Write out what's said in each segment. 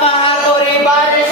পরিবার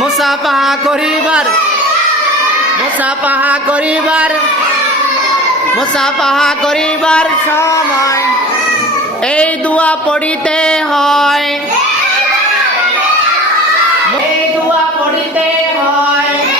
মুসাফাহা করিবার মুসাফাহা করিবার মুসাফাহা করিবার সময়। এই দোয়া পড়িতে হয়। এই দোয়া পড়িতে হয়।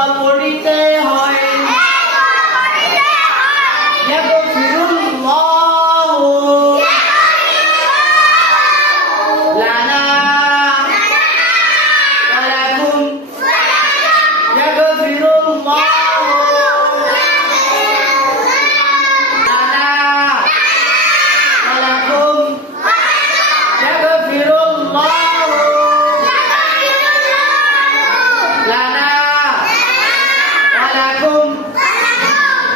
দোয়া পড়িতে হয়। ইয়াগফিরুল্লাহু লানা ওয়ালাকুম ইয়াগফিরুল্লাহু লানা ওয়ালাকুম ইয়াগফিরুল্লাহু লানা ওয়ালাকুম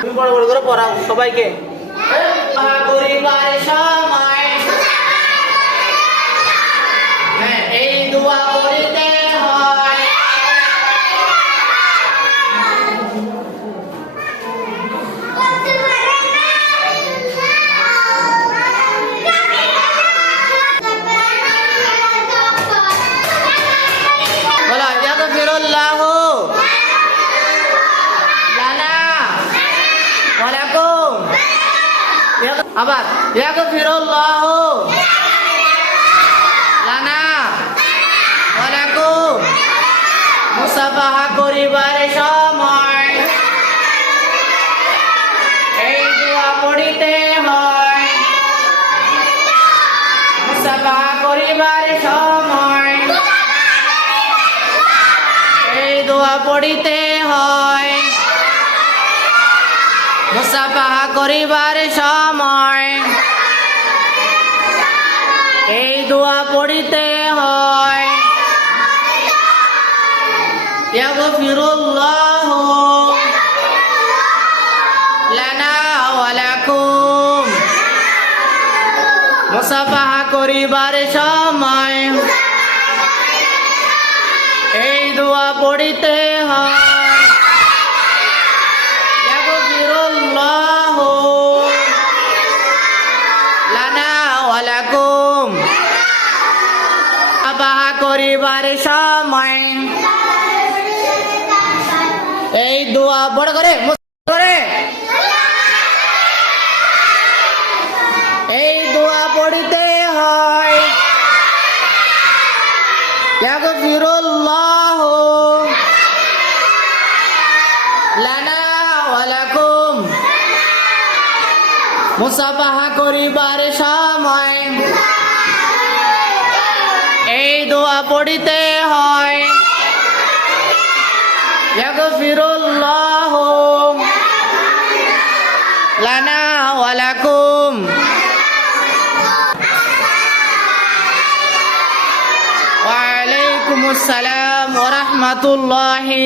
তুমি বড় বড় করে সবাইকে। ইয়াগ- আবার, ইয়াগফিরুল্লাহু। লানা। ওয়ালাকুম মুসাফাহা করিবার সময়। এই দোয়া পড়িতে হয়। মুসাফাহা করিবার সময়। এই দোয়া পড়িতে হয়। মুসাফাহা করিবার সময়। এই দোয়া পড়িতে হয়। ইয়াগফিরুল্লাহু লানা করিবার সময়। এই দোয়া পড়িতে হয়। মুসাফাহা করিবার সময়। এই দোয়া বড় করে করে। এই দোয়া পড়িতে হয়। ইয়াগফিরুল্লাহু লানা ওয়ালাকুম মুসাফাহা করিবার সময়। পড়িতে হয়। ইয়াগফিরুল্লাহ লানা ওয়া লাকুম। সালাম ওয়া রাহমাতুল্লাহি